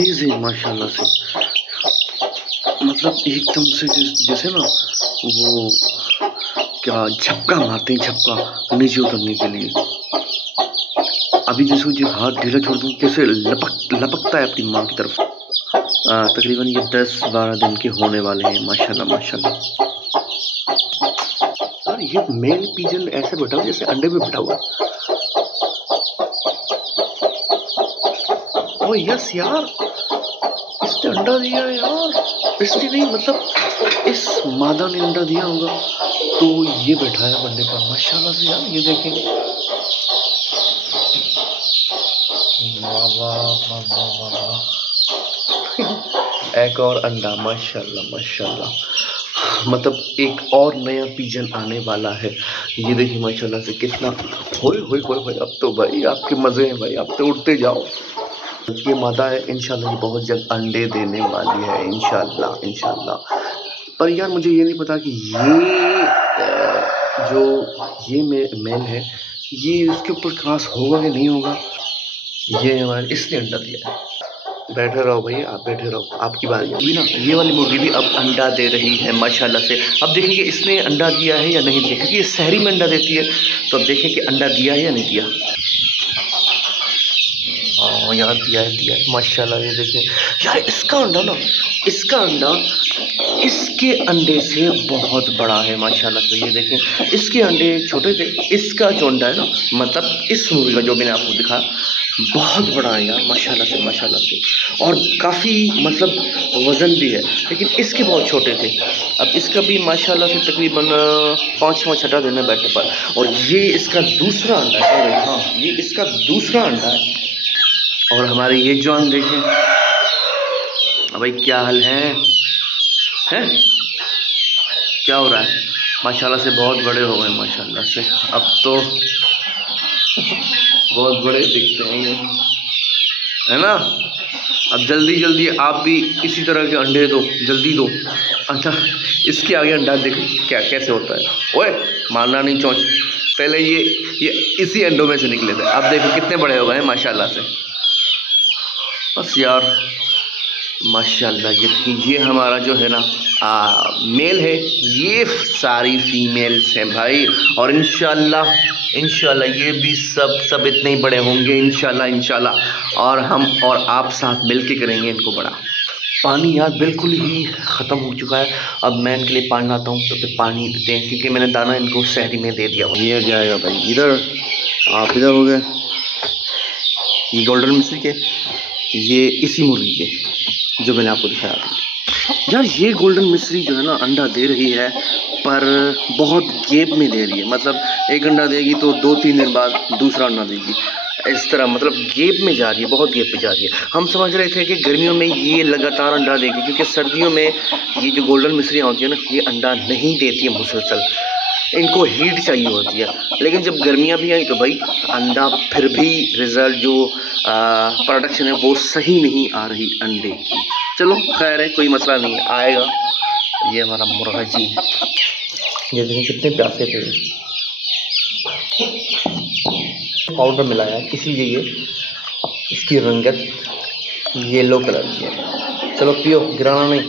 तेज है माशाल्लाह से। मतलब एकदम से जैसे ना वो क्या झपका मारते हैं, झपका नीचे उतरने के लिए। अभी जैसे जो हाथ ढीला छोड़ दूँ कैसे लपकता है अपनी माँ की तरफ। तकरीबन ये 10-12 दिन के होने वाले हैं माशाल्लाह माशाल्लाह। और ये मेल पिजन ऐसे बैठा हुआ जैसे अंडे में बैठा हुआ है। ओ यस यार, इसने अंडा दिया है यार। इसने नहीं, मतलब इस मादा ने अंडा दिया होगा तो ये बैठा है बंदे पर माशाल्लाह से यार। ये देखें, वाह वाह वाह वाह वाह वाह। एक और अंडा माशाल्लाह माशाल्लाह। मतलब एक और नया पिजन आने वाला है। ये देखिए माशाल्लाह से कितना होए होए होए होए। अब तो भाई आपके मज़े हैं भाई, अब तो उठते जाओ। ये मादा है, इंशाल्लाह ये बहुत जल्द अंडे देने वाली है इंशाल्लाह इंशाल्लाह। पर यार मुझे ये नहीं पता कि जो ये मेल है ये उसके ऊपर क्रॉस होगा कि नहीं होगा। ये हमारे इसने अंडा दिया है। बैठे रहो भाई, आप बैठे रहो, आपकी बारी अभी ना। ये वाली मुर्गी भी अब अंडा दे रही है माशाल्लाह से। अब देखेंगे इसने अंडा दिया है या नहीं दिया, क्योंकि ये शहरी में अंडा देती है। तो अब देखें कि अंडा दिया है या नहीं दिया। हाँ यार दिया है माशाल्लाह। ये देखें यार, इसका अंडा ना, इसका अंडा इसके अंडे से बहुत बड़ा है माशाल्लाह से। ये देखें, इसके अंडे छोटे थे, इसका जो अंडा है ना, मतलब इस मुर्गी का जो मैंने आपको दिखाया, बहुत बड़ा है यार माशाल्लाह से माशाल्लाह से। और काफ़ी मतलब वज़न भी है, लेकिन इसके बहुत छोटे थे। अब इसका भी माशाल्लाह से तकरीबन 5 छठा दिन है बैठने पर। और ये इसका दूसरा अंडा है भाई। हाँ, ये इसका दूसरा अंडा है। और हमारे ये जवान देखें भाई, क्या हाल है हैं? क्या हो रहा है? माशाल्लाह से बहुत बड़े हो गए माशाल्लाह से। अब तो बहुत बड़े दिखते हैं ये, है ना। अब जल्दी जल्दी आप भी इसी तरह के अंडे दो, जल्दी दो। अच्छा, इसके आगे अंडा देखो क्या कैसे होता है। ओए मारना नहीं चोंच। पहले ये इसी अंडों में से निकले थे, अब देखो कितने बड़े हो गए माशाल्लाह से। बस यार माशाल्लाह। ये हमारा जो है ना मेल है, ये सारी फीमेल्स हैं भाई। और इंशाल्लाह ये भी सब इतने ही बड़े होंगे इंशाल्लाह। और हम और आप साथ मिल के करेंगे इनको बड़ा। पानी यार बिल्कुल ही ख़त्म हो चुका है। अब मैं इनके लिए पानी लाता हूँ, तो फिर पानी देते हैं, क्योंकि मैंने दाना इनको शहरी में दे दिया। ये जाएगा भाई इधर, आप इधर हो गए। ये गोल्डन मिस्री के, ये इसी मुर्गी के जो मैंने आपको दिखाया था। यार ये गोल्डन मिस्री जो है ना, अंडा दे रही है पर बहुत गैप में दे रही है। मतलब एक अंडा देगी तो 2-3 दिन बाद दूसरा अंडा देगी, इस तरह मतलब गैप में जा रही है, बहुत गैप में जा रही है। हम समझ रहे थे कि गर्मियों में ये लगातार अंडा देगी, क्योंकि सर्दियों में ये जो गोल्डन मिस्रियाँ होती है ना, ये अंडा नहीं देती है मुसलसल, इनको हीट चाहिए होती है। लेकिन जब गर्मियाँ भी आई तो भाई अंडा फिर भी रिज़ल्ट जो प्रोडक्शन है वो सही नहीं आ रही अंडे की। चलो खैर है, कोई मसला नहीं है, आएगा। ये हमारा मुर्गा जी, ये देखिए कितने प्यासे थे। पाउडर मिलाया है इसीलिए ये इसकी रंगत येलो कलर की है। चलो पियो, गिराना नहीं।